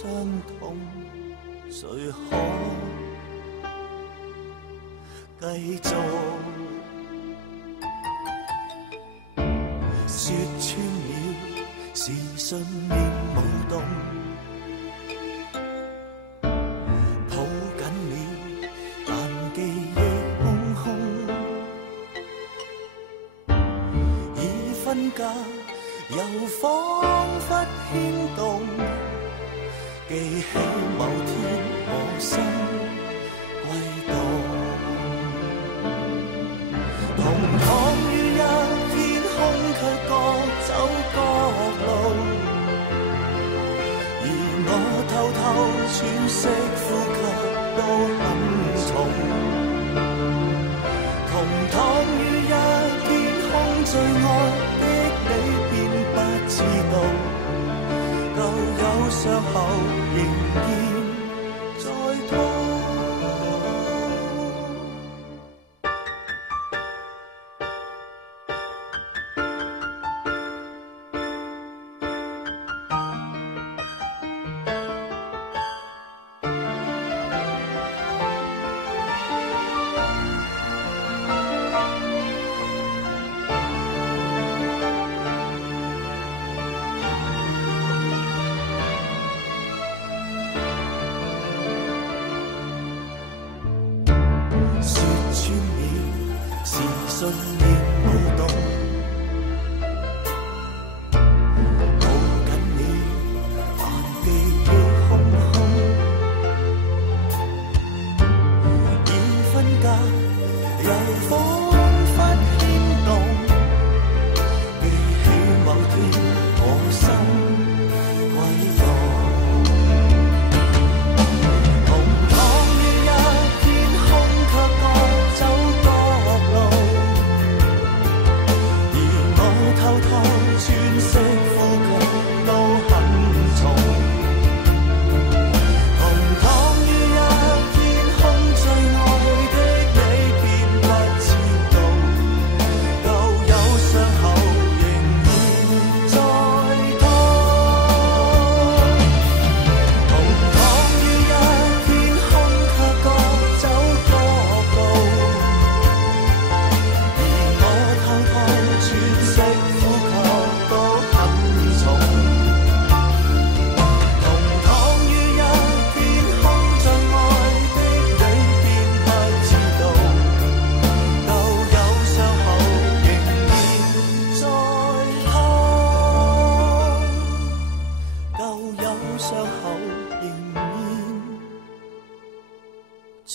傷痛，誰可繼續？說穿了，是信念舞動，抱緊了，但記憶空空，已分隔，又彷彿牽動，記起某天我心歸檔，同躺於一片空卻各走各路，而我偷偷喘息呼吸都很重，同躺於一片空最愛的你便不知道，舊有傷口仍然在痛。信念舞動，抱緊你，但記憶空空，已分隔，又彷彿牽動，記起某天我心歸檔，同躺於一片空卻各走各路，偷偷喘息呼吸都很重，同躺於一片空最愛的你便不知道，舊有傷口仍然在痛，同躺於一片空卻各走各路，而我偷偷喘息傷口仍然在